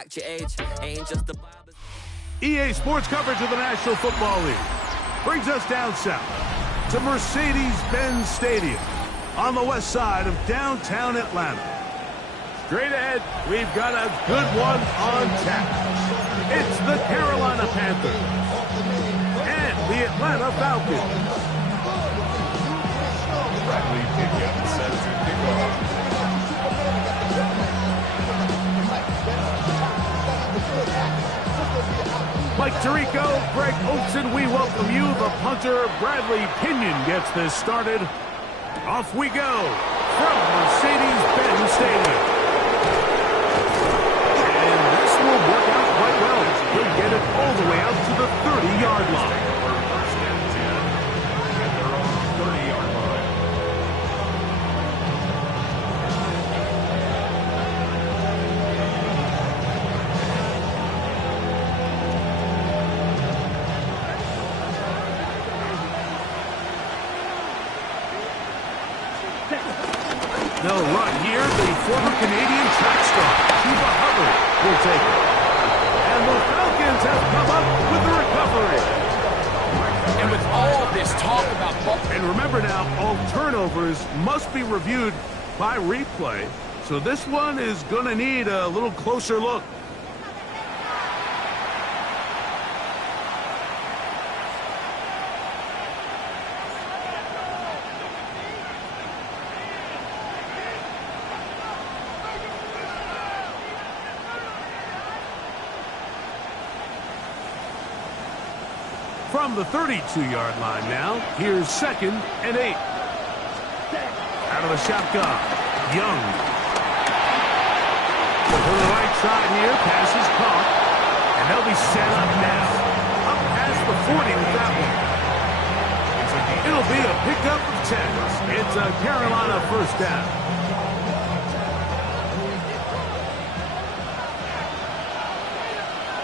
act your age. Ain't just a EA Sports coverage of the National Football League brings us down south to Mercedes-Benz Stadium on the west side of downtown Atlanta. Straight ahead, we've got a good one on tap. It's the Carolina Panthers and the Atlanta Falcons. Bradley Pinion sets to kickoff. Mike Tirico, Greg Oakson, we welcome you. The punter, Bradley Pinion, gets this started. Off we go from Mercedes-Benz Stadium. And this will work out quite well. He'll get it all the way out to the 30-yard line. They'll run here. The former Canadian track star, Chuba Hubbard, will take it. And the Falcons have come up with the recovery. And with all this talk about... And remember now, all turnovers must be reviewed by replay. So this one is going to need a little closer look. From the 32-yard line now, here's 2nd and 8. Out of the shotgun, Young. To the right side here, pass is caught. And they'll be set up now. Up past the 40 with that one. It'll be a pickup of 10. It's a Carolina first down.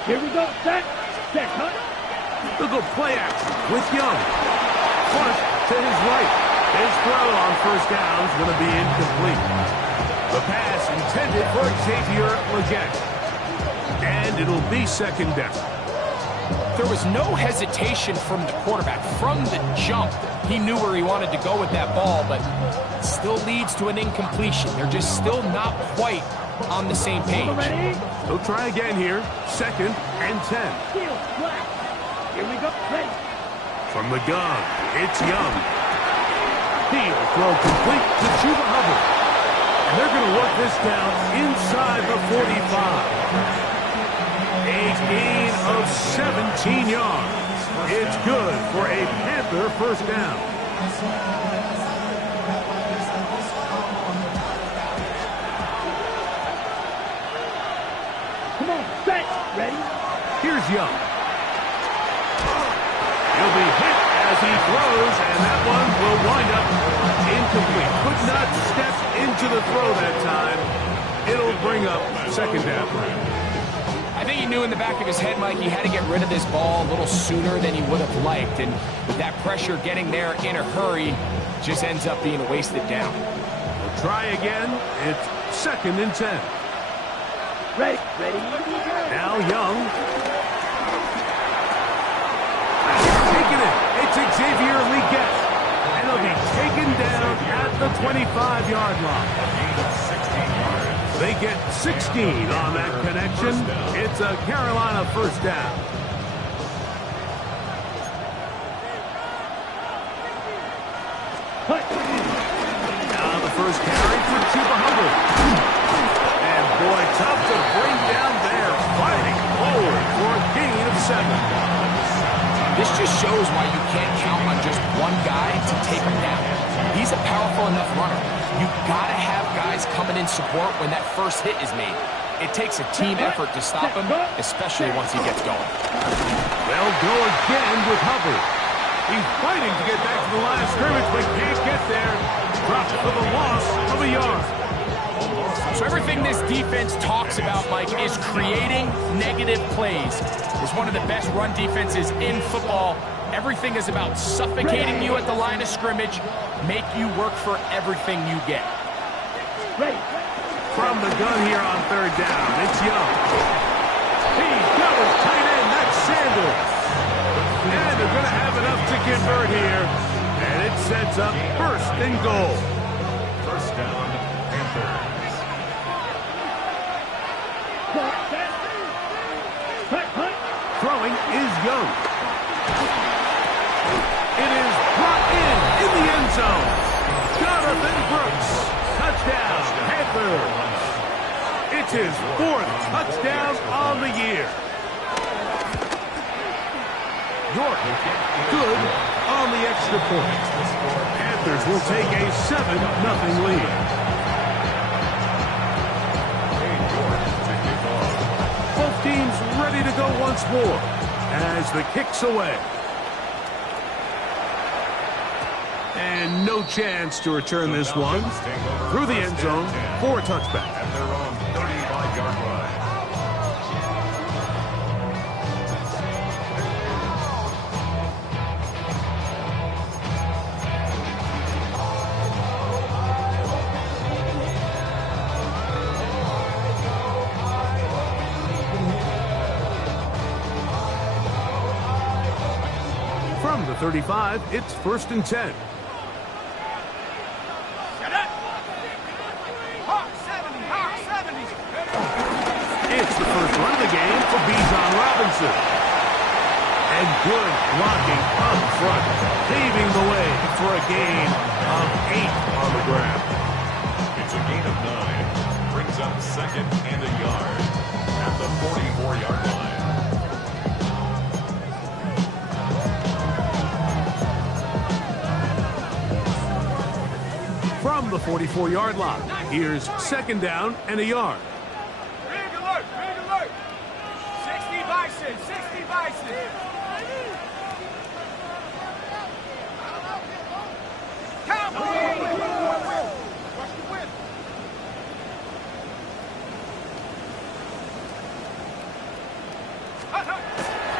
Here we go, set, huh? They'll go play action with Young. Push to his right. His throw on first down is going to be incomplete. The pass intended for Xavier Legette. And it'll be 2nd down. There was no hesitation from the quarterback. From the jump, he knew where he wanted to go with that ball, but still leads to an incompletion. They're just still not quite on the same page. They'll try again here. 2nd and 10. Here we go. Ready. From the gun, it's Young. He'll throw complete to Chuba Hubbard. And they're going to work this down inside the 45. A gain of 17 yards. It's good for a Panther first down. Come on, set. Ready. Here's Young. He'll be hit as he throws, and that one will wind up incomplete. Could not step into the throw that time. It'll bring up 2nd down. I think he knew in the back of his head, Mike, he had to get rid of this ball a little sooner than he would have liked. And with that pressure getting there in a hurry, just ends up being a wasted down. We'll try again. It's 2nd and 10. Ready. Now Young. It's Xavier Legette, and he'll be taken down at the 25-yard line. They get 16 on that connection. It's a Carolina first down. Now the first carry for Chuba Hubbard. And boy, tough to bring down there, fighting forward for a gain of 7. This just shows why you can't count on just one guy to take him down. He's a powerful enough runner. You've got to have guys coming in support when that first hit is made. It takes a team effort to stop him, especially once he gets going. They'll go again with Hubbard. He's fighting to get back to the line of scrimmage, but can't get there. Dropped for the loss of a yard. So everything this defense talks about, Mike, is creating negative plays. It's one of the best run defenses in football. Everything is about suffocating you at the line of scrimmage, make you work for everything you get. Ready. from the gun here on third down. It's Young. He's got his tight end. That's Sanders. And they're going to have enough to convert here. And it sets up first and goal. First down, Panthers. Throwing is Young. It is brought in the end zone. Jonathan Brooks. Touchdown, Panthers. It's his fourth touchdown on the year. York, good on the extra point. Panthers will take a 7-0 lead. Both teams ready to go once more as the kick's away. And no chance to return this one. Through the end zone for a touchback. At their own 35-yard line. From the 35, it's 1st and 10. It's the first run of the game for Bijan Robinson. And good blocking up front, paving the way for a gain of 8 on the ground. It's a gain of 9. Brings up 2nd and a yard at the 44-yard line. From the 44-yard line, here's 2nd down and a yard. Big alert, big alert. 60 bison, 60 bison.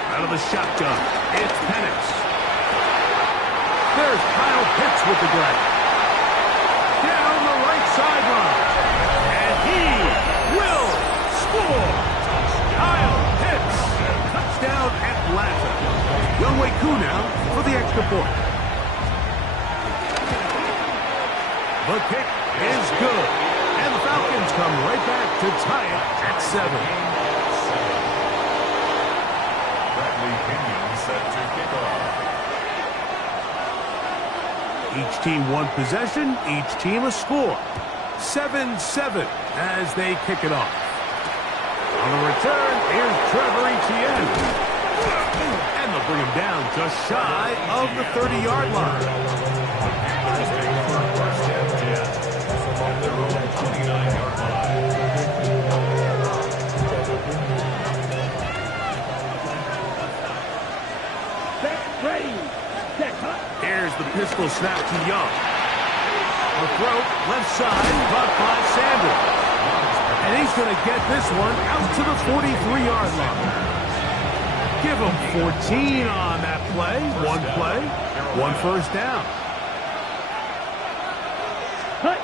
Out of the shotgun, it's Penix. There's Kyle Pitts with the grab. Down the right sideline. And he will score. Kyle Pitts. Touchdown Atlanta. Younghoe Koo now for the extra point. The kick is good. And the Falcons come right back to tie it at 7. Set to kick off. Each team one possession, each team a score. 7-7 as they kick it off. On the return, here's Trevor Etienne. And they'll bring him down just shy of the 30-yard line. First and 10 at their own 29-yard line. Ready. Set, huh? Here's the pistol snap to Young. A throw, left side, caught by Sanders. And he's going to get this one out to the 43-yard line. Give him 14 on that play. One first down. Cut.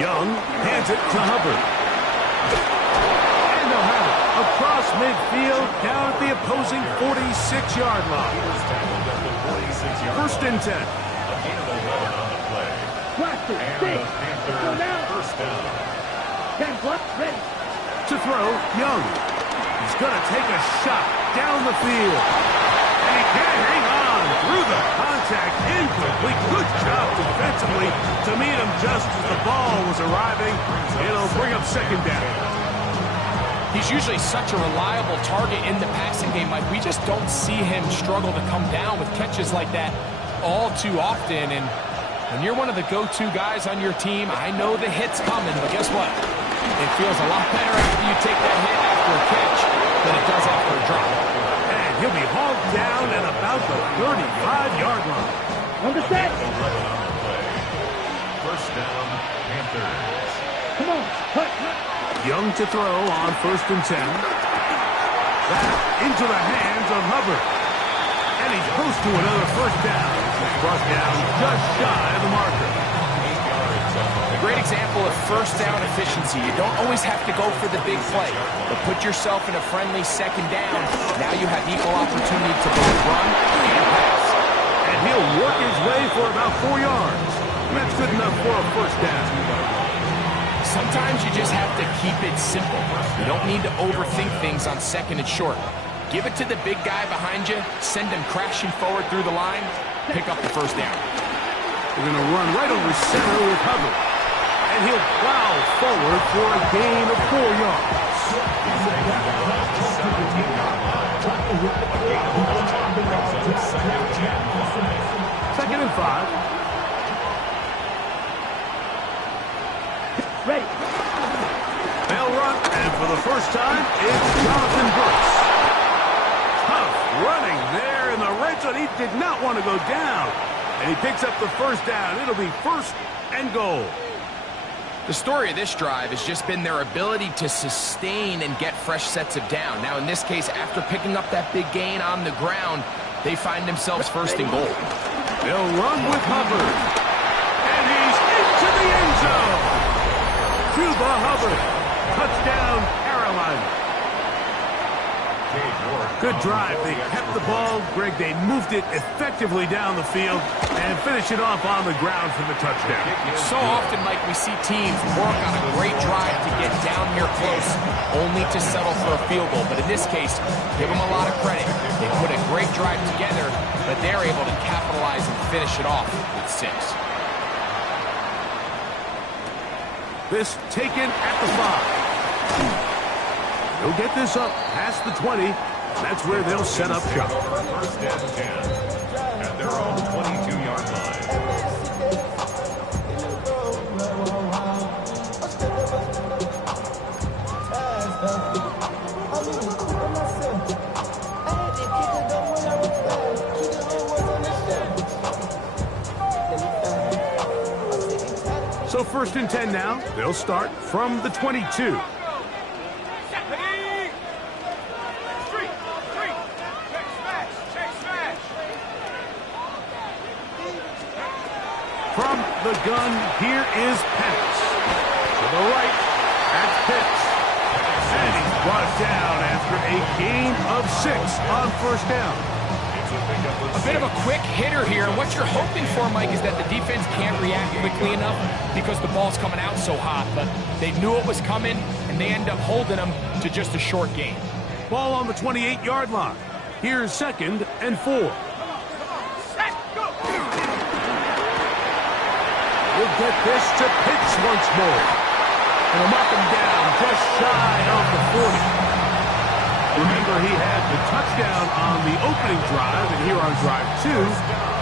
Young hands it to Hubbard. And they'll have it across midfield down at the opposing 46-yard line. First and 10. A gain of 11 on the play. Blaster. And Stay. the Panthers Go down. first down. 10 block. Ready. To throw, Young. He's going to take a shot down the field. And he can't hang on through the contact. Incomplete. Good job defensively to meet him just as the ball was arriving. It'll bring up 2nd down. He's usually such a reliable target in the passing game, Mike. We just don't see him struggle to come down with catches like that all too often. And when you're one of the go-to guys on your team, I know the hit's coming, but guess what? It feels a lot better after you take that hit after a catch than it does after a drop. And he'll be hauled down at about the 35-yard line. On the set. 11 on the play. First down, Panthers. Come on. Cut. Young to throw on 1st and 10. Back into the hands of Hubbard. And he's close to another first down. Brought down just shy of the marker. 8 yards on the A great example of first down efficiency. You don't always have to go for the big play, but put yourself in a friendly second down. Now you have equal opportunity to both run and pass. And he'll work his way for about 4 yards. That's good enough for a first down. Sometimes you just have to keep it simple. You don't need to overthink things on second and short. Give it to the big guy behind you, send him crashing forward through the line, pick up the first down. They're going to run right over center with Hubbard. And he'll plow forward for a gain of 4 yards. Second and 5. Ready. They'll run, and for the first time, it's Jonathan Brooks. Tough running there in the red zone. He did not want to go down. And he picks up the first down. It'll be first and goal. The story of this drive has just been their ability to sustain and get fresh sets of down. Now, in this case, after picking up that big gain on the ground, they find themselves first and goal. They'll run with Hubbard. And he's into the end zone. Cuba Hubbard. Touchdown, Carolina. Good drive. They kept the ball. Greg, they moved it effectively down the field and finish it off on the ground for the touchdown. So often, Mike, we see teams work on a great drive to get down here close, only to settle for a field goal. But in this case, give them a lot of credit. They put a great drive together, but they're able to capitalize and finish it off with 6. This taken at the 5. They'll get this up past the 20. That's where they'll set up shop. First and 10 at their own 22-yard line. So first and 10 now. They'll start from the 22. From the gun, here is Penix. To the right, that's Pitts. And he's brought down after a gain of 6 on first down. A bit of a quick hitter here. And what you're hoping for, Mike, is that the defense can't react quickly enough because the ball's coming out so hot. But they knew it was coming, and they end up holding them to just a short gain. Ball on the 28-yard line. Here's second and 4. We'll get this to Pitts once more. And he'll mark him down just shy of the 40. Remember, he had the touchdown on the opening drive, and here on drive 2,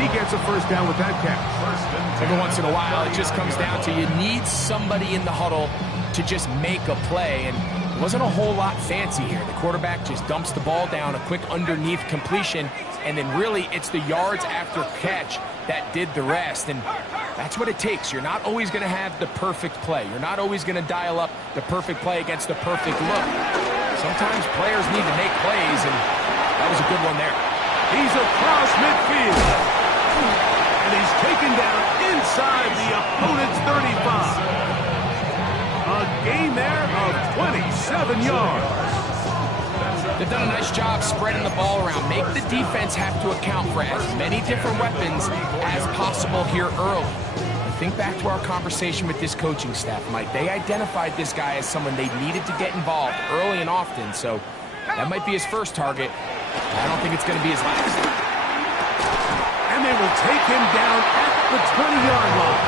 he gets a first down with that catch. Every once in a while, it just comes down to you need somebody in the huddle to just make a play. And it wasn't a whole lot fancy here. The quarterback just dumps the ball down, a quick underneath completion, and then really it's the yards after catch that did the rest. And that's what it takes. You're not always going to have the perfect play. You're not always going to dial up the perfect play against the perfect look. Sometimes players need to make plays, and that was a good one there. He's across midfield. And he's taken down inside the opponent's 35. A gain there of 27 yards. They've done a nice job spreading the ball around. Make the defense have to account for as many different weapons as possible here early. Think back to our conversation with this coaching staff, Mike. They identified this guy as someone they needed to get involved early and often, so that might be his first target. I don't think it's going to be his last. And they will take him down at the 20-yard line.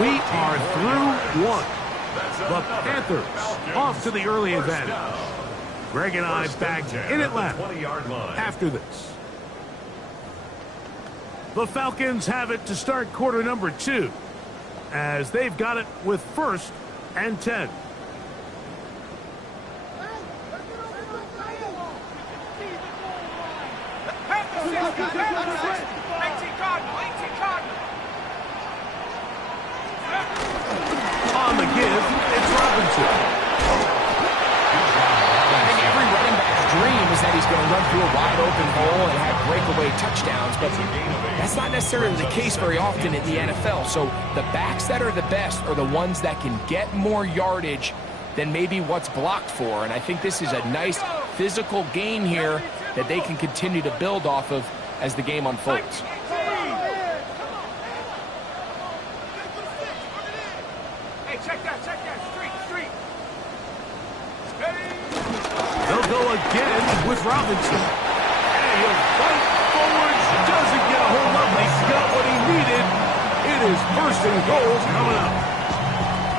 We are through one. The Panthers off to the early advantage. Greg and I back in Atlanta after this. The Falcons have it to start quarter number 2 as they've got it with first and 10. On the give, it's Robinson. I think every running back's dream is that he's going to run through a wide open hole and have breakaway touchdowns. but that's not necessarily the case very often in the NFL. So the backs that are the best are the ones that can get more yardage than maybe what's blocked for. And I think this is a nice physical gain here that they can continue to build off of as the game unfolds. Hey, check that, street. They'll go again with Robinson. And he'll fight forwards, doesn't get a hold up. He got what he needed. It is first and goal coming up.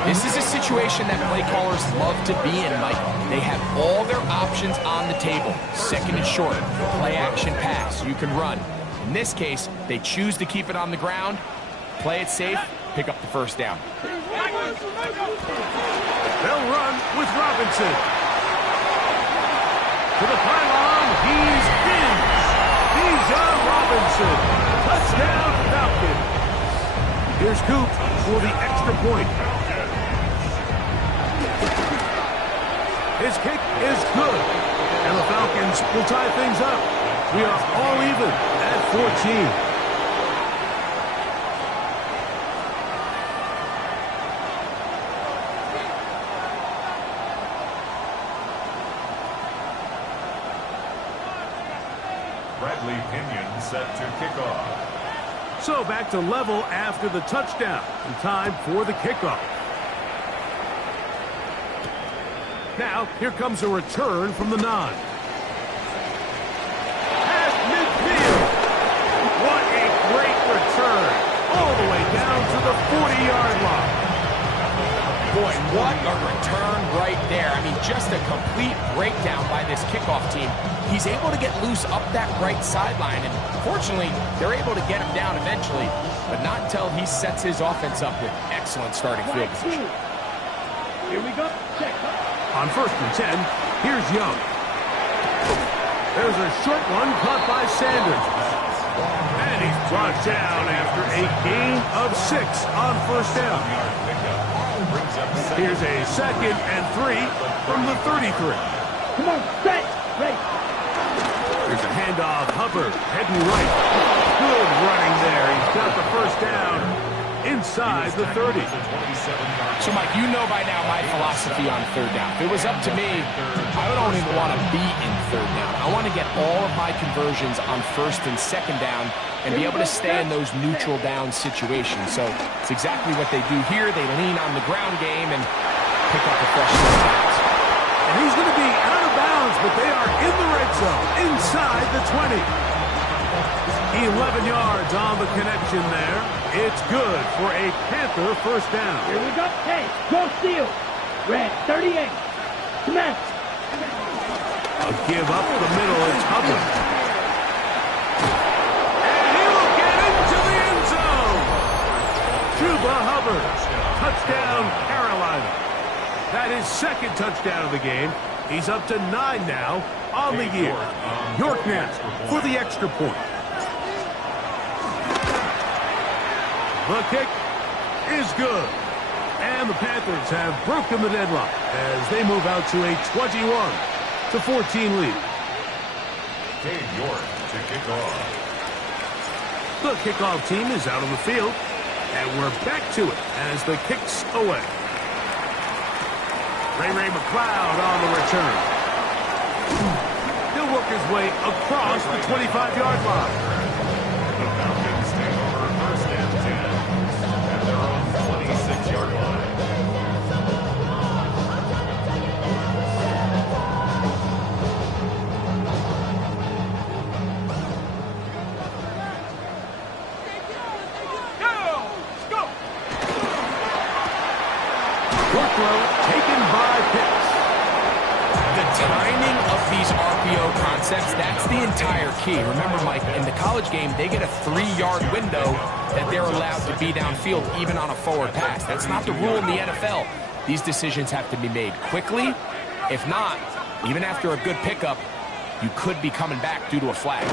This is a situation that play callers love to be in, Mike. They have all their options on the table. Second and short, play action pass, you can run. In this case, they choose to keep it on the ground, play it safe, pick up the first down. They'll run with Robinson. To the pylon, he's in. Bijan Robinson. Touchdown, Falcons. Here's Coop for the extra point. His kick is good. And the Falcons will tie things up. We are all even at 14. Bradley Pinion set to kick off. So back to level after the touchdown. And time for the kickoff. Now, here comes a return from the 9. Past midfield. What a great return. All the way down to the 40-yard line. Boy, what a return right there. I mean, just a complete breakdown by this kickoff team. He's able to get loose up that right sideline, and fortunately, they're able to get him down eventually, but not until he sets his offense up with excellent starting field position. Here we go. Check. On 1st and 10, here's Young. There's a short one caught by Sanders. And he's brought down after a gain of 6 on first down. Here's a 2nd and 3 from the 33. Come on, set. Ready. There's a handoff. Hubbard heading right. Good running there. He's got the first down inside the 30. So, Mike, you know by now my philosophy on third down. If it was up to me, I don't even want to be in third down. I want to get all of my conversions on 1st and 2nd down and be able to stay in those neutral down situations. So it's exactly what they do here. They lean on the ground game and pick up the fresh downs. And he's going to be out of bounds, but they are in the red zone, inside the 20. 11 yards on the connection there. It's good for a Panther first down. Here we go. Hey, go steal. Red 38. Commence. A give up the middle. It's Hubbard. And he will get into the end zone. Chuba Hubbard. Touchdown, Carolina. That is 2nd touchdown of the game. He's up to 9 now on the year. York now for the extra point. The kick is good. And the Panthers have broken the deadlock as they move out to a 21-14 lead. Dave York to kick off. The kickoff team is out on the field, and we're back to it as the kick's away. Ray McLeod on the return. He'll work his way across the 25-yard line. The Falcons take over 1st and 10 at their own 26-yard line. Taken by Pitts. The timing of these RPO concepts, that's the entire key. Remember, Mike, in the college game, they get a 3-yard window that they're allowed to be downfield, even on a forward pass. That's not the rule in the NFL. These decisions have to be made quickly. If not, even after a good pickup, you could be coming back due to a flag.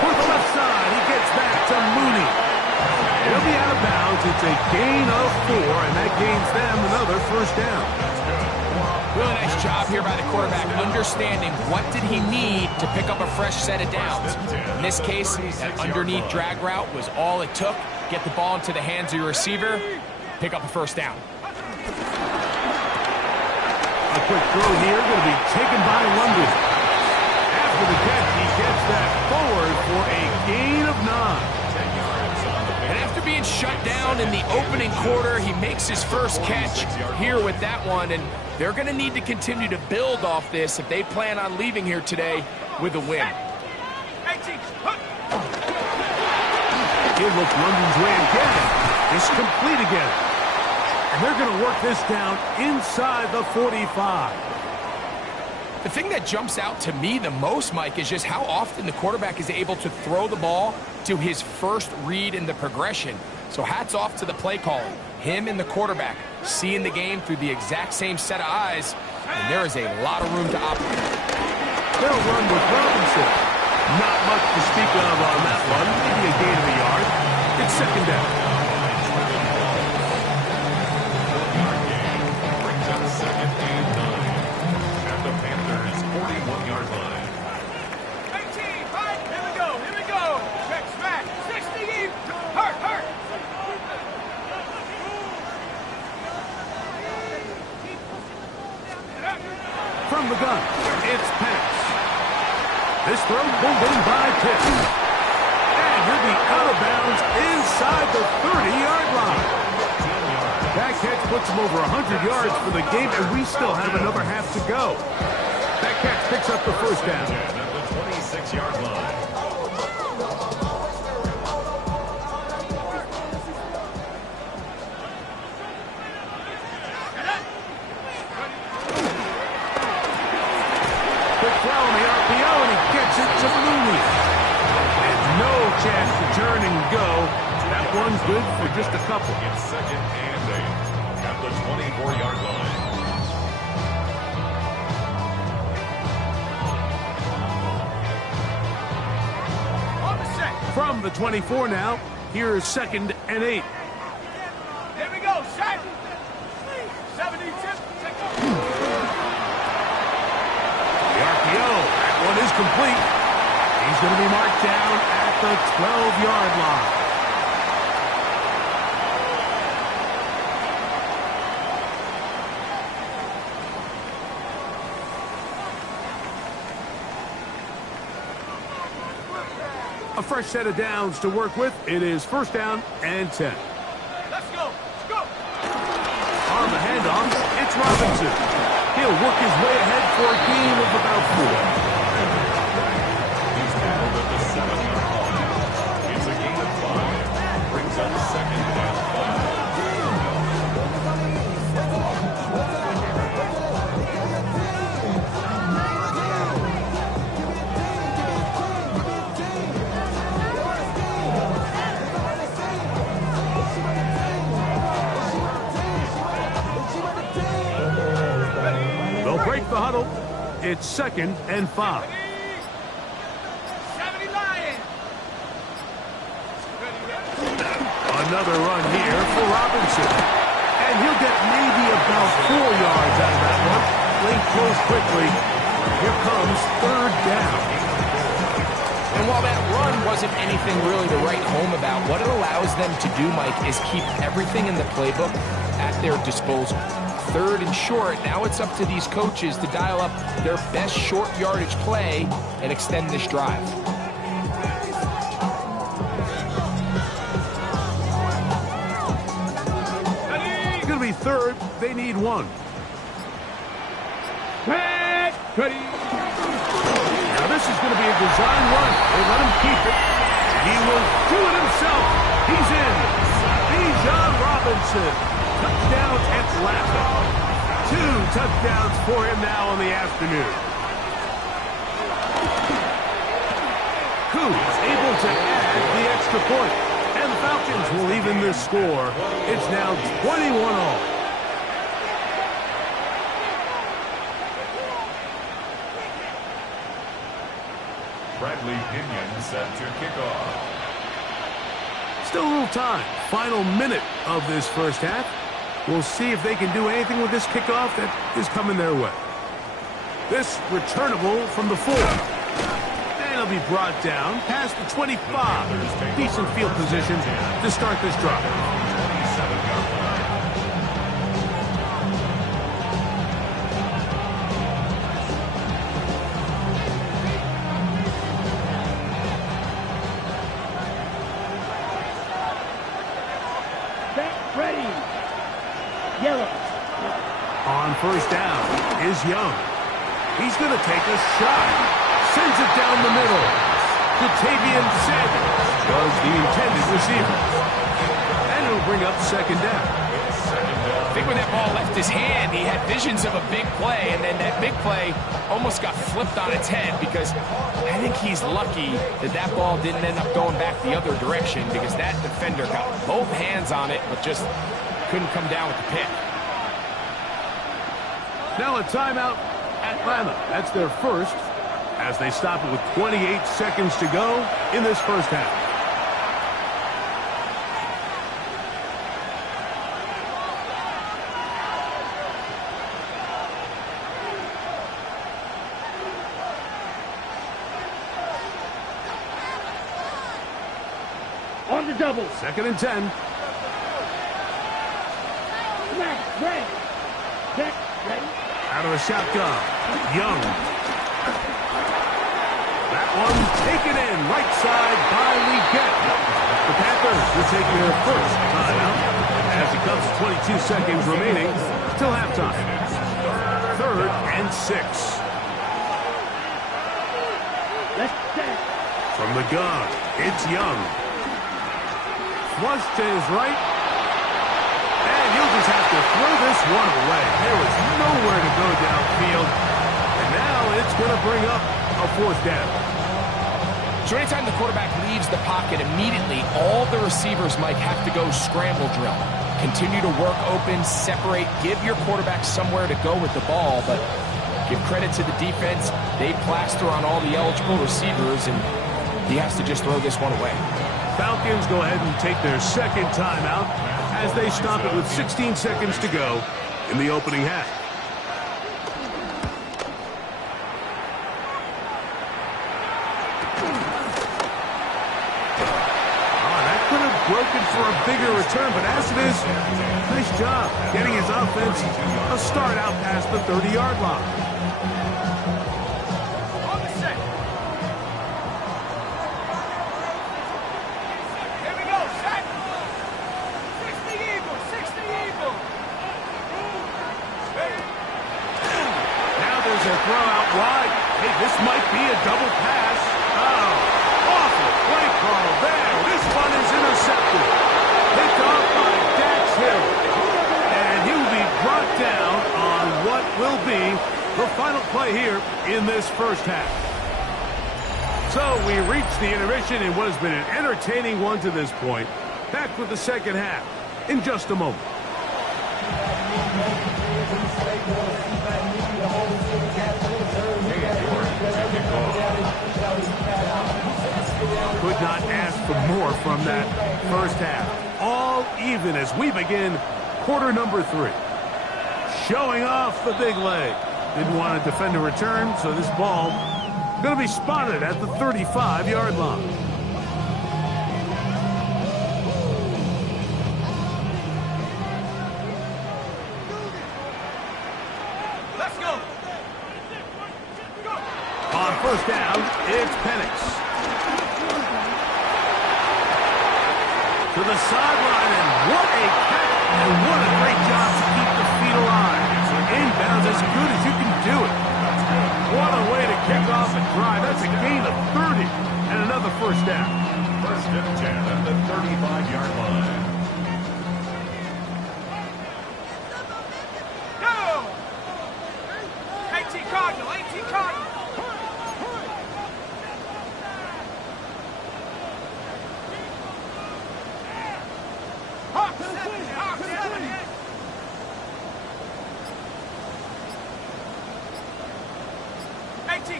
For the left side, he gets back to Mooney. He'll be out of bounds. It's a gain of 4, and that gains them another first down. Really nice job here by the quarterback, understanding what did he need to pick up a fresh set of downs. In this case, that underneath drag route was all it took. Get the ball into the hands of your receiver, pick up a first down. A quick throw here, going to be taken by London. After the catch, he gets that forward for a gain of 9. And after being shut down in the opening quarter, he makes his first catch here with that one, and they're going to need to continue to build off this if they plan on leaving here today with a win. It looks London's way again. It's complete again. And they're going to work this down inside the 45. The thing that jumps out to me the most, Mike, is just how often the quarterback is able to throw the ball to his first read in the progression. So hats off to the play calling. Him and the quarterback seeing the game through the exact same set of eyes, and there is a lot of room to operate. They'll run with Robinson. Not much to speak of on that one. Maybe a gain of a yard. It's second down. Brings up second and 9 at the Panthers' 41-yard line. 18, fight. Here we go. Here we go. Check, smack. 60 deep. Hurt, hurt. From the gun, it's Penix. This throw pulled in by Pitt. And he'll be out of bounds inside the 30-yard line. That catch puts him over 100 yards for the game, and we still have another half to go. That catch picks up the first down. At the 26-yard line. Quick throw on the RPO, and he gets it to Mooney. And no chance to turn and go. That one's good for just a couple. It's second and 8 at the 24-yard line. On the set. From the 24 now, here is second and 8. Here we go. Set. 70 tip. The RPO, that one is complete. He's going to be marked down at the 12-yard line. A fresh set of downs to work with. It is first down and 10. Let's go. Let's go. On the handoff, it's Robinson. He'll work his way ahead for a gain of about 4. He's tackled at the 7-yard line. It's a gain of 5. Brings up second and 5. They'll break the huddle. It's second and 5. 70 Lions. Another run here for Robinson. And he'll get maybe about 4 yards out of that one. Link close quickly. Here comes third down. And while that run wasn't anything really to write home about, what it allows them to do, Mike, is keep everything in the playbook at their disposal. Third and short, now it's up to these coaches to dial up their best short yardage play and extend this drive. It's going to be third. They need 1. Ready. Now this is going to be a design run. They let him keep it. He will do it himself. He's in. Bijan Robinson. Touchdown Atlanta. 2 touchdowns for him now in the afternoon. Kuz able to add the extra point. And the Falcons will even this score. It's now 21-all. Bradley Pinion set to kick off. Still a little time. Final minute of this first half. We'll see if they can do anything with this kickoff that is coming their way. This returnable from the 4. And he'll be brought down past the 25. Decent field position to start this drive. 27-yard line. Ready. Yellow. On first down is Young. He's going to take a shot. Sends it down the middle. Jatavian Sanders was the intended receiver. And it'll bring up second down. I think when that ball left his hand, he had visions of a big play, and then that big play almost got flipped on its head because I think he's lucky that that ball didn't end up going back the other direction because that defender got both hands on it but just couldn't come down with the pick. Now a timeout, Atlanta. That's their first as they stop it with 28 seconds to go in this first half. On the double. Second and 10. Smash. Ready. Check. Ready. Out of the shotgun. Young. That one taken in right side by Leggett. The Panthers will take their first timeout as it comes to 22 seconds remaining till halftime. Third and 6. Let's set. From the gun, it's Young. Flush to his right. And he'll just have to throw this one away. There was nowhere to go downfield. And now it's going to bring up a fourth down. So anytime the quarterback leaves the pocket, immediately all the receivers might have to go scramble drill. Continue to work open, separate, give your quarterback somewhere to go with the ball, but give credit to the defense. They plaster on all the eligible receivers, and he has to just throw this one away. Falcons go ahead and take their second timeout as they stop it with 16 seconds to go in the opening half. That could have broken for a bigger return, but as it is, nice job getting his offense a start out past the 30-yard line. Throw out wide. Hey, this might be a double pass. Oh, awful play call there. This one is intercepted. Picked off by Dax Hill. And he will be brought down on what will be the final play here in this first half. So we reach the intermission in what has been an entertaining one to this point. Back with the second half in just a moment. Could not ask for more from that first half. All even as we begin quarter number 3. Showing off the big leg. Didn't want to defend a return, so this ball going to be spotted at the 35-yard line. Let's go. On first down, it's Penix. To the sideline, and what a catch, and what a great job to keep the feet alive. Inbounds as good as you can do it. What a way to kick off a drive. That's a gain of 30 and another first down. First and 10 at the 35-yard line. Go! 18 Cardinal, 18 Cardinal.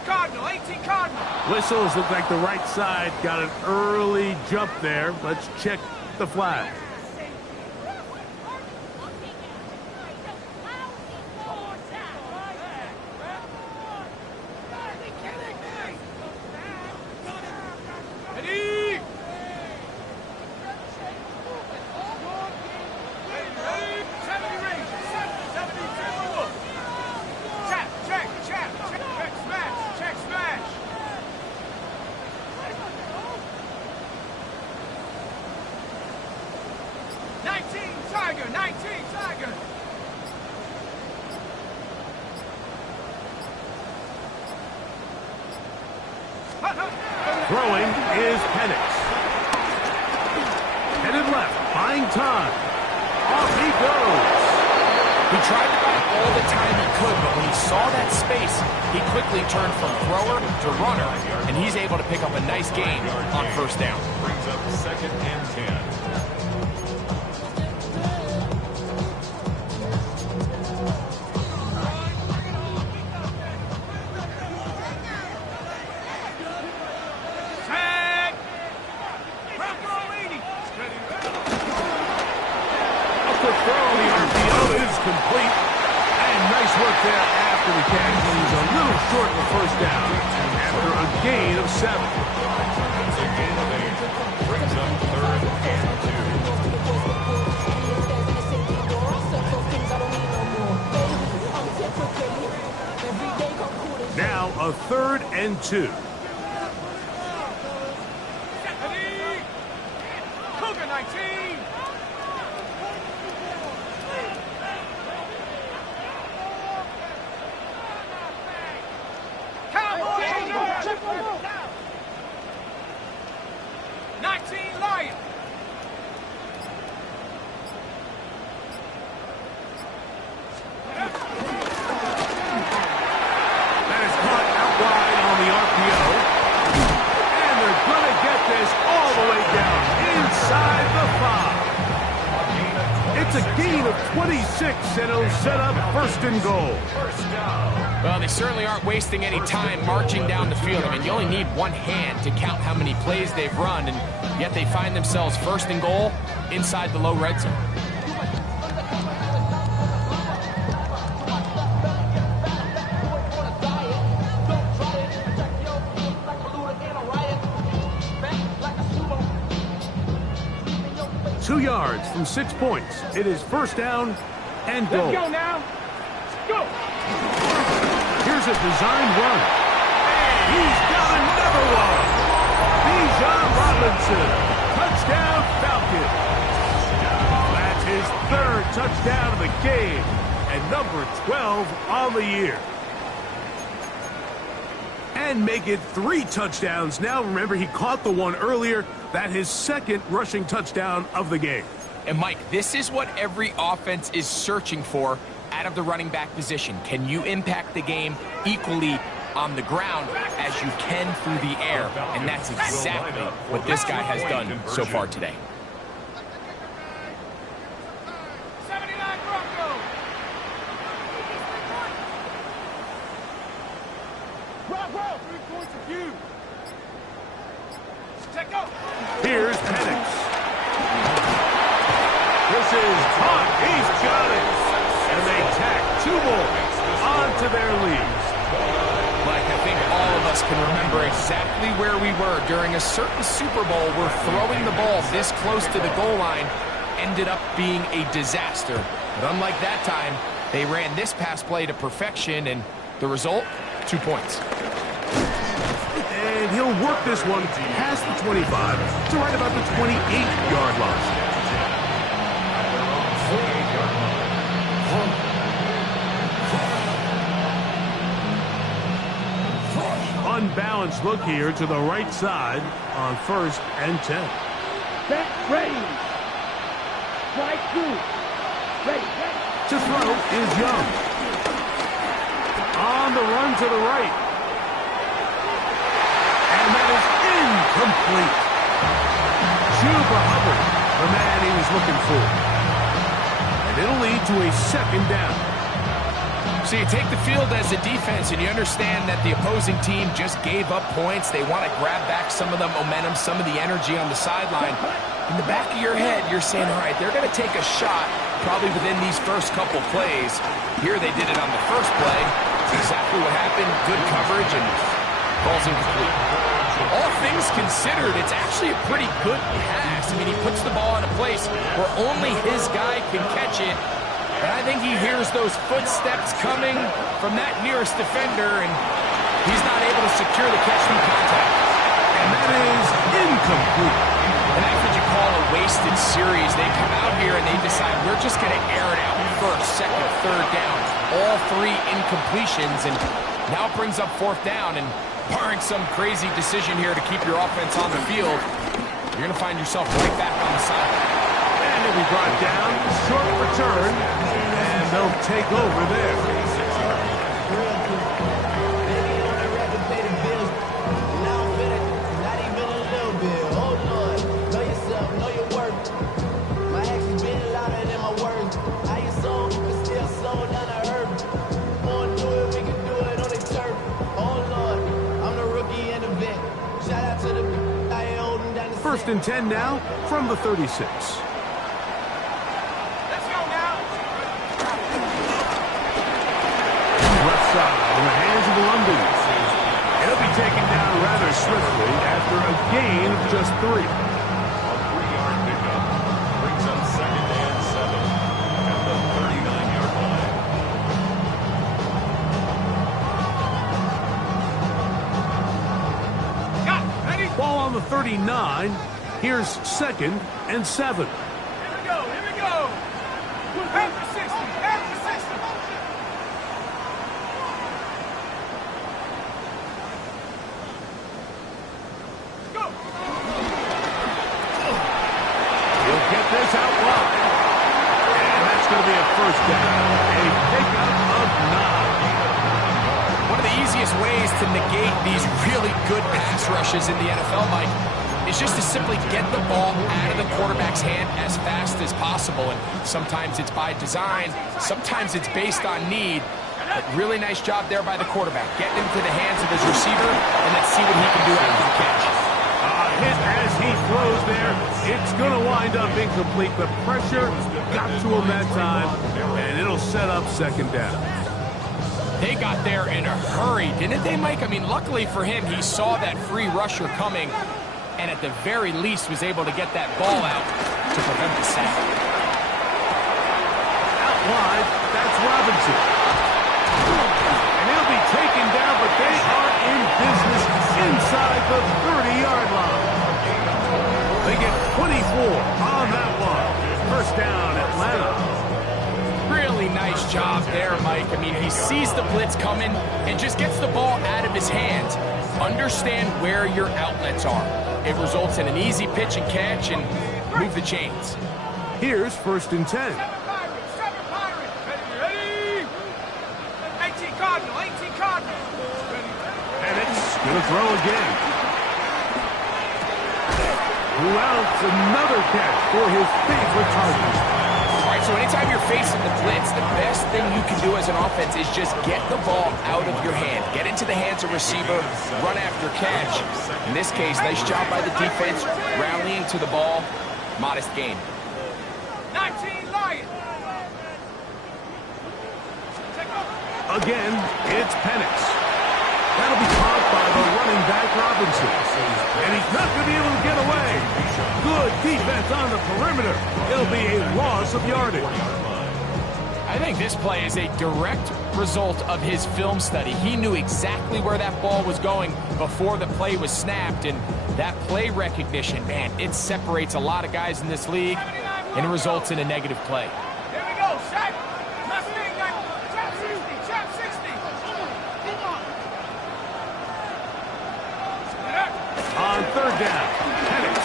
Cardinal, 18 Cardinal. Whistles look like the right side got an early jump there. Let's check the flag. Tiger, 19, Tiger. Throwing is Penix. Headed left, buying time. Off he goes. He tried to buy all the time he could, but when he saw that space, he quickly turned from thrower to runner, and he's able to pick up a nice gain on first down. Brings up 2nd and 10. Complete. And nice work there after the catch. He's a little short of the first down after a gain of 7. It's a gain of 8. Brings up 3rd and 2. Now a 3rd and 2. Cougar 19. Cowboys. 19 Lion. That is caught out wide on the RPO. And they're going to get this all the way down inside the 5. It's a gain of 26, and it'll set up 1st and goal. Well, they certainly aren't wasting any time marching down the field. I mean, you only need one hand to count how many plays they've run, and yet they find themselves 1st and goal inside the low red zone. Two yards from 6 points. It is 1st down and goal. Let's go now. Go. Here's a designed run. And he's got another one. Bijan Robinson. Touchdown Falcons. That's his 3rd touchdown of the game. And number 12 on the year. And make it 3 touchdowns. Now remember, he caught the one earlier. That's his 2nd rushing touchdown of the game. And Mike, this is what every offense is searching for out of the running back position. Can you impact the game equally on the ground as you can through the air? And that's exactly what this guy has done so far today. 79 Broncos. Bravo. 3 points of view. Check go. Here's Penix. This is caught. He's got it. And they tack 2 more onto their lead. Mike, I think all of us can remember exactly where we were during a certain Super Bowl where throwing the ball this close to the goal line ended up being a disaster. But unlike that time, they ran this pass play to perfection, and the result, 2 points. And he'll work this one past the 25 to right about the 28-yard line. Unbalanced look here to the right side on 1st and 10. Set, ready. Strike 2. Ready. To throw is Young. On the run to the right. And that is incomplete. Chuba Hubbard, the man he was looking for. And it'll lead to a 2nd down. So you take the field as a defense, and you understand that the opposing team just gave up points. They want to grab back some of the momentum, some of the energy on the sideline. In the back of your head, you're saying, all right, they're going to take a shot probably within these first couple plays. Here they did it on the first play. That's exactly what happened. Good coverage, and ball's incomplete. All things considered, it's actually a pretty good pass. I mean, he puts the ball in a place where only his guy can catch it. And I think he hears those footsteps coming from that nearest defender, and he's not able to secure the catch through contact. And that is incomplete. And that's what you call a wasted series. They come out here and they decide we're just going to air it out. First, second, third down. All 3 incompletions, and now it brings up 4th down. And barring some crazy decision here to keep your offense on the field, you're going to find yourself right back on the side. And he'll be brought down, short return, and they'll take over there. First and 10 now from the 36. Let's go now. Left side in the hands of the London. He'll be taken down rather swiftly after a gain of just 3. A 3-yard pickup brings up 2nd and 7 at the 39-yard line. Got it. Ready? Ball on the 39. Here's 2nd and 7. Here we go. Here we go. Half the 60. Half the 60. Go. He'll get this out wide. And that's going to be a 1st down. A pickup of 9. One of the easiest ways to negate these really good pass rushes in the NFL, Mike, is just to simply get the ball out of the quarterback's hand as fast as possible. And sometimes it's by design, sometimes it's based on need. But really nice job there by the quarterback, getting into the hands of his receiver, and let's see what he can do after the catch. Hit as he throws there. It's going to wind up incomplete. The pressure got to him that time, and it'll set up 2nd down. They got there in a hurry, didn't they, Mike? I mean, luckily for him, he saw that free rusher coming, and at the very least was able to get that ball out to prevent the sack. Out wide, that's Robinson. And he'll be taken down, but they are in business inside the 30-yard line. They get 24 on that one. 1st down, Atlanta. Really nice job there, Mike. I mean, he sees the blitz coming and just gets the ball out of his hands. Understand where your outlets are. It results in an easy pitch and catch and move the chains. Here's 1st and 10. 7 Pirates. 7 Pirates. Ready? 18 Cardinal. 18 Cardinal. Ready. And it's going to throw again. Louts another catch for his favorite target. All right, so anytime you're facing the blitz, the best thing you can do as an offense is just get the ball out of your hand. Get into the hands of receiver, run after catch. In this case, nice job by the defense, rallying to the ball. Modest gain. 19 Lions. Again, it's Penix. That'll be caught by the running back Robinson. And he's not going to be able to get away. Good defense on the perimeter. It'll be a loss of yardage. I think this play is a direct result of his film study. He knew exactly where that ball was going before the play was snapped, and that play recognition, man, it separates a lot of guys in this league, and it results in a negative play. Here we go. Shaq. Mustang. Chap 60. Chap 60. On 3rd down, Penix.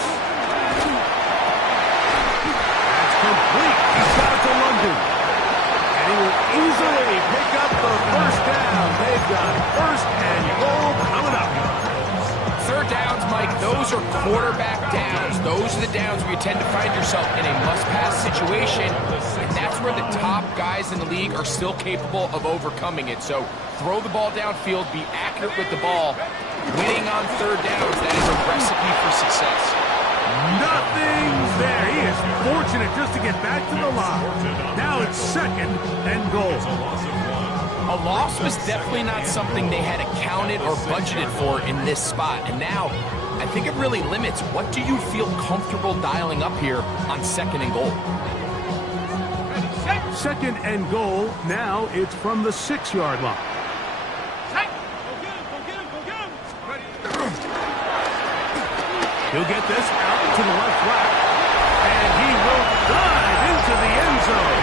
That's complete. He's got it to London. And he will easily pick up the 1st down. They've got 1st and goal coming up. 3rd downs, Mike, those are quarterback downs. Those are the downs where you tend to find yourself in a must-pass situation, and that's where the top guys in the league are still capable of overcoming it. So throw the ball downfield, be accurate with the ball. Winning on 3rd downs, that is a recipe for success. Nothing's there. He is fortunate just to get back to the line. Now it's 2nd and goal. A loss was definitely not something they had accounted or budgeted for in this spot. And now, I think it really limits what do you feel comfortable dialing up here on 2nd and goal. 2nd and goal. Now it's from the 6-yard line. He'll get this out to the left flat. And into the end zone.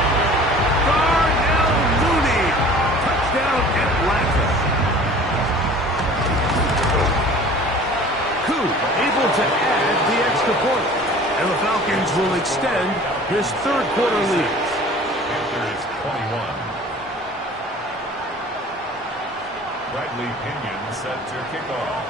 Darnell Mooney. Touchdown, Atlanta. Koo able to add the extra point. And the Falcons will extend this third quarter lead. Panthers 21. Bradley Pinion set to kick off.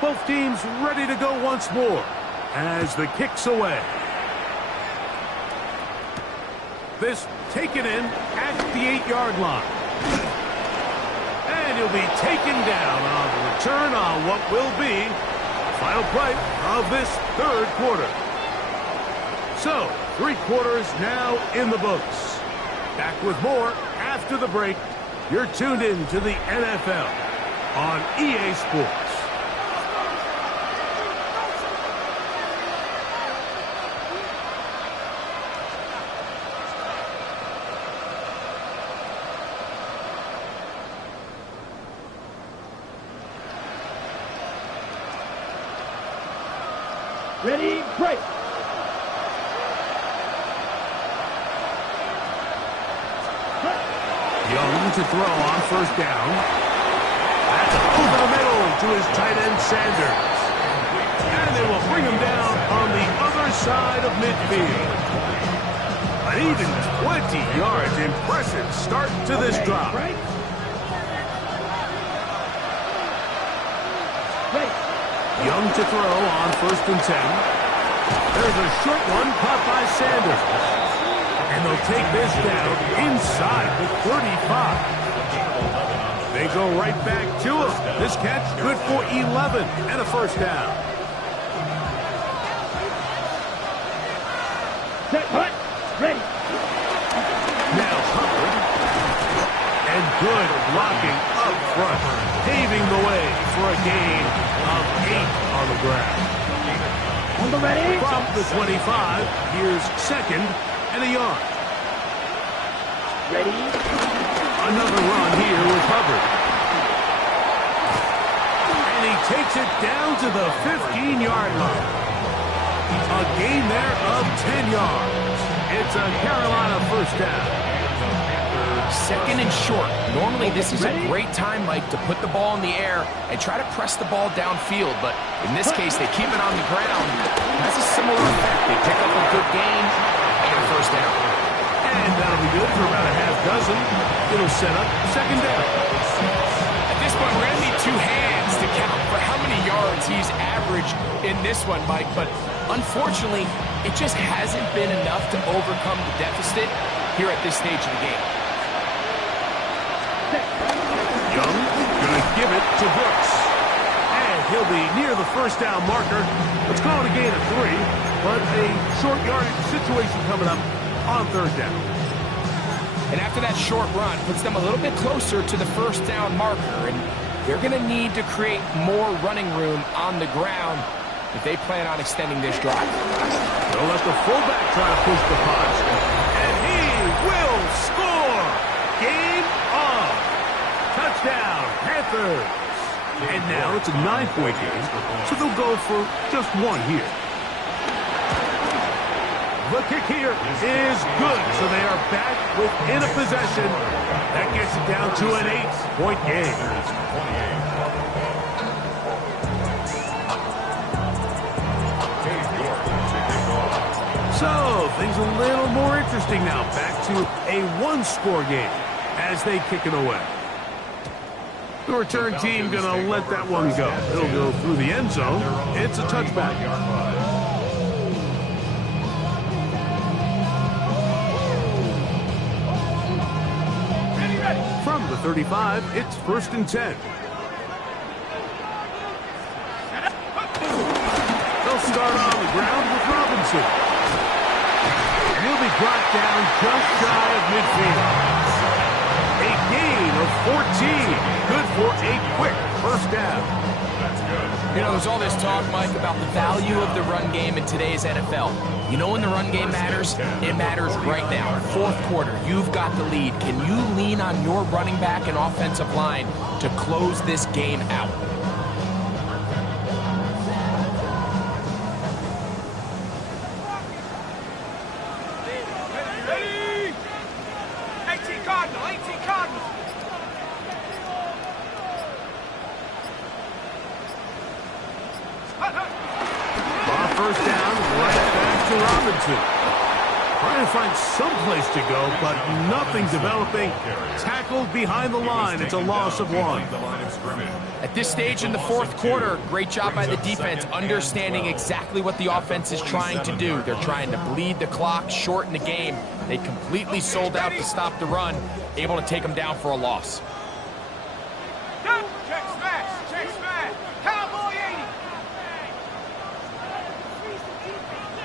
Both teams ready to go once more as the kick's away. This taken in at the 8-yard line. And he'll be taken down on the return on what will be the final play of this third quarter. So, 3 quarters now in the books. Back with more after the break. You're tuned in to the NFL on EA Sports. Ready, break. Young to throw on first down. That's over the middle to his tight end, Sanders. And they will bring him down on the other side of midfield. An even 20 yards. Impressive start to this drive. Young to throw on first and 10. There's a short one caught by Sanders. And they'll take this down inside the 35. They go right back to him. This catch good for 11 and a first down. Set, hut, ready. Now Hubbard. And good blocking up front, paving the way for a gain of 8 on the ground. On the ready. From the 25, here's second and a yard. Ready. Another run here with Hubbard. And he takes it down to the 15-yard line. A gain there of 10 yards. It's a Carolina first down. Second and short. Normally, this is a great time, Mike, to put the ball in the air and try to press the ball downfield. But in this case, they keep it on the ground. It has a similar effect. They pick up a good gain and a first down. And that'll be good for about a half dozen. It'll set up second down. At this point, we're going to need 2 hands to count for how many yards he's averaged in this one, Mike. But unfortunately, it just hasn't been enough to overcome the deficit here at this stage of the game. Young gonna give it to Brooks. And he'll be near the first down marker. Let's call it a gain of 3, but a short yardage situation coming up on third down. And after that short run, puts them a little bit closer to the first down marker. And they're gonna need to create more running room on the ground if they plan on extending this drive. They'll let the fullback try to push the punch. And he will score! Game on! Touchdown, Panthers! And now it's a 9-point game, so they'll go for just 1 here. The kick here is good, so they are back within a possession. That gets it down to an 8-point game. So, things a little more interesting now. Back to a 1-score game as they kick it away. The return team going to let that one go. It'll go through the end zone. It's a touchback. From the 35, it's first and 10. They'll start on the ground with Robinson. And he'll be brought down just shy of midfield. A gain of 14. Good for a quick first down. That's good. You know, there's all this talk, Mike, about the value of the run game in today's NFL. You know when the run game matters? It matters right now. Fourth quarter, you've got the lead. Can you lean on your running back and offensive line to close this game out? Ready? 18 Cardinal, 18 Cardinal. On first down, right back to Robinson. Trying to find some place to go, but nothing developing. Tackled behind the line. It's a loss of 1. At this stage in the fourth quarter, great job by the defense, understanding exactly what the offense is trying to do. They're trying to bleed the clock, shorten the game. They completely sold out to stop the run, able to take them down for a loss. Check smash, check smash. Cowboy 80.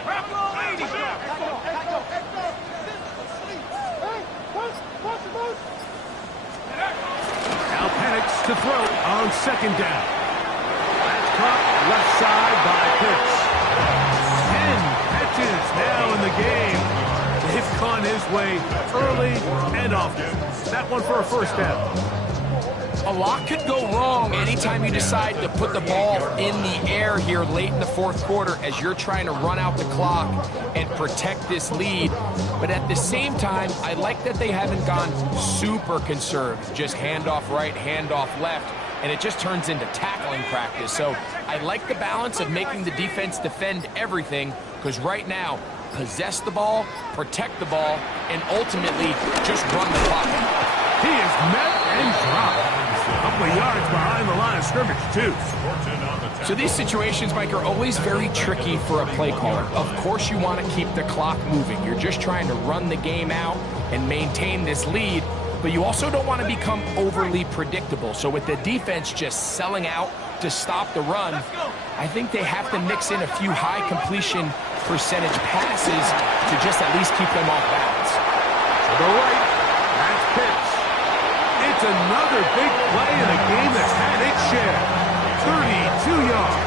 Bravo 80. Now Penix to throw on second down. That's caught left side by Pitts. 10 catches now in the game. They've gone his way early and often. That one for a first down. A lot could go wrong anytime you decide to put the ball in the air here late in the fourth quarter as you're trying to run out the clock and protect this lead. But at the same time, I like that they haven't gone super conserved. Just handoff right, handoff left, and it just turns into tackling practice. So I like the balance of making the defense defend everything, because right now, possess the ball, protect the ball, and ultimately just run the clock. He is met and dropped. A couple of yards behind the line of scrimmage, too. So these situations, Mike, are always very tricky for a play caller. Of course you want to keep the clock moving. You're just trying to run the game out and maintain this lead, but you also don't want to become overly predictable. So with the defense just selling out to stop the run, I think they have to mix in a few high completion percentage passes to just at least keep them off balance. To the right, that's Pitts. It's another big play in a game that's had its share. 32 yards.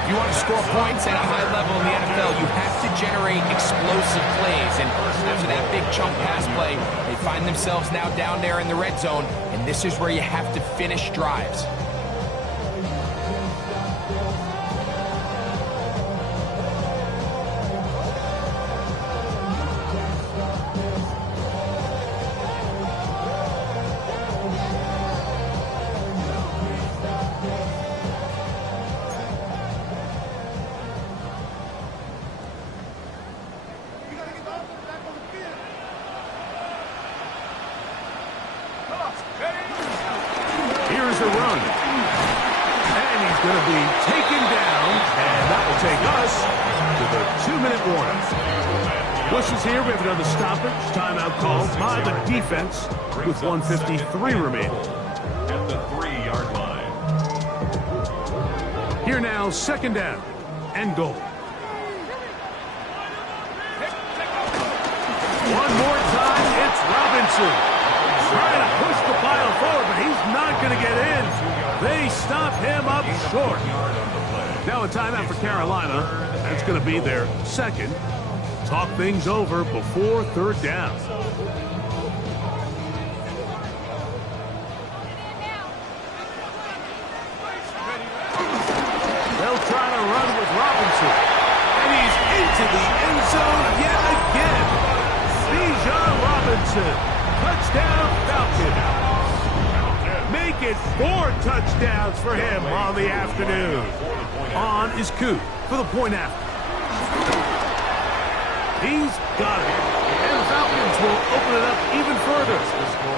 If you want to score points at a high level in the NFL, you have to generate explosive plays. And after that big chunk pass play, they find themselves now down there in the red zone, and this is where you have to finish drives. Here's a run. And he's going to be taken down, and that will take us to the 2-minute warning. Whistles here. We have another stoppage. Timeout called by the defense with 1:53 remaining. At the 3-yard line. Here now, second down and goal. One more time, it's Robinson. Trying to push the pile forward, but he's not going to get in. They stop him up short. Now a timeout for Carolina. That's going to be their second. Talk things over before third down. They'll try to run with Robinson. And he's into the end zone yet again. Bijan Robinson. Touchdown, Falcons. Make it 4 touchdowns for him on the afternoon. On is Coop for the point after. He's got it. And the Falcons will open it up even further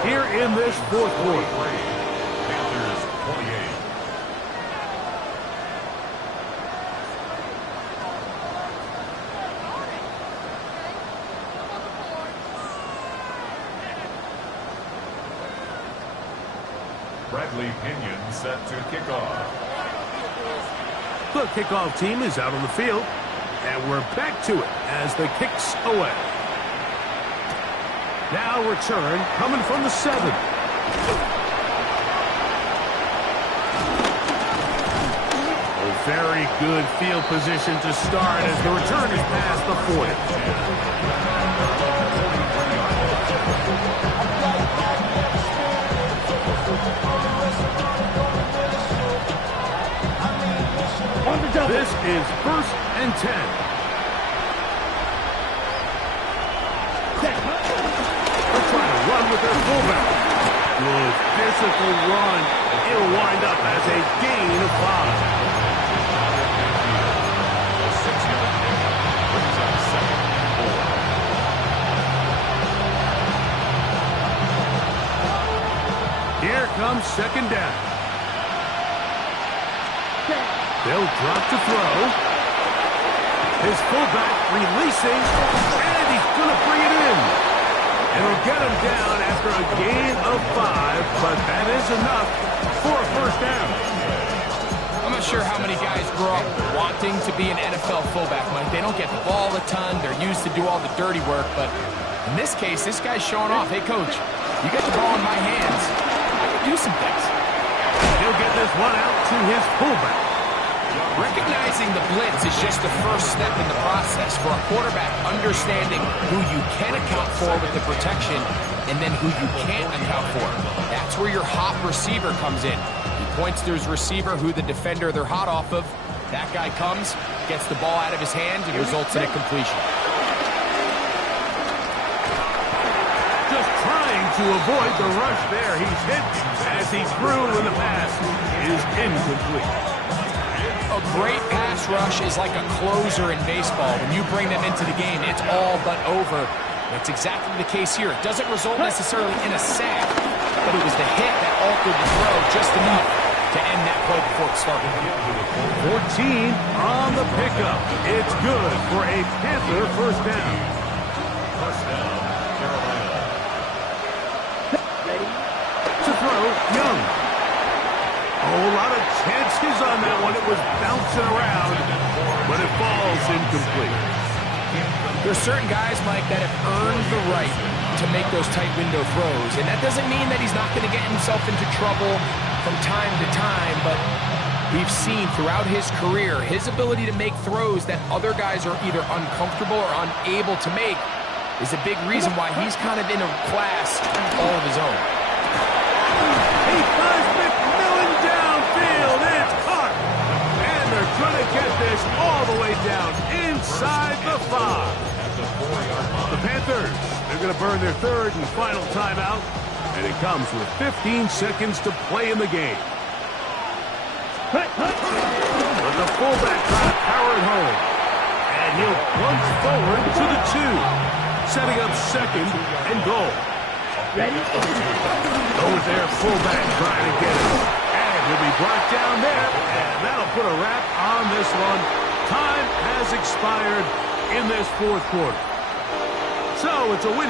here in this fourth quarter. Panthers 28. Bradley Pinion set to kick off. The kickoff team is out on the field, and we're back to it as the kicks away. Now return coming from the 7. Very good field position to start as the return is past the 40. This is 1st and 10. They're trying to run with their fullback. Good physical run. It'll wind up as a gain of 5. A 6-yard pickup brings up 2nd and 4. Here comes 2nd down. They'll drop to throw. His fullback releasing, and he's going to bring it in. It'll get him down after a gain of 5, but that is enough for a 1st down. I'm not sure how many guys grow up wanting to be an NFL fullback, Mike. They don't get the ball a ton. They're used to do all the dirty work, but in this case, this guy's showing off. Hey, coach, you get the ball in my hands. I can do some things. He'll get this one out to his fullback. Recognizing the blitz is just the first step in the process for a quarterback, understanding who you can account for with the protection and then who you can't account for. That's where your hot receiver comes in. He points to his receiver, who the defender they're hot off of. That guy comes, gets the ball out of his hand, and results in a completion. Just trying to avoid the rush there. He's hit as he threw, and the pass is incomplete. A great pass rush is like a closer in baseball. When you bring them into the game, it's all but over. That's exactly the case here. It doesn't result necessarily in a sack, but it was the hit that altered the throw just enough to end that play before it started. 14 on the pickup. It's good for a Panther 1st down. First down, Carolina. To throw, Young. A whole lot of chances on that one. It was bouncing around, but it falls incomplete. There's certain guys, Mike, that have earned the right to make those tight window throws, and that doesn't mean that he's not going to get himself into trouble from time to time, but we've seen throughout his career his ability to make throws that other guys are either uncomfortable or unable to make is a big reason why he's kind of in a class all of his own. He finds McMillan downfield. It's caught. And they're going to get this all the way down inside the 5. The Panthers, they're going to burn their 3rd and final timeout. And it comes with 15 seconds to play in the game. But the fullback trying to power it home. And he'll plunge forward to the 2. Setting up 2nd and goal. Ready? Over there, fullback trying to get it. And he'll be brought down there. And that'll put a wrap on this one. Time has expired in this 4th quarter. So it's a win.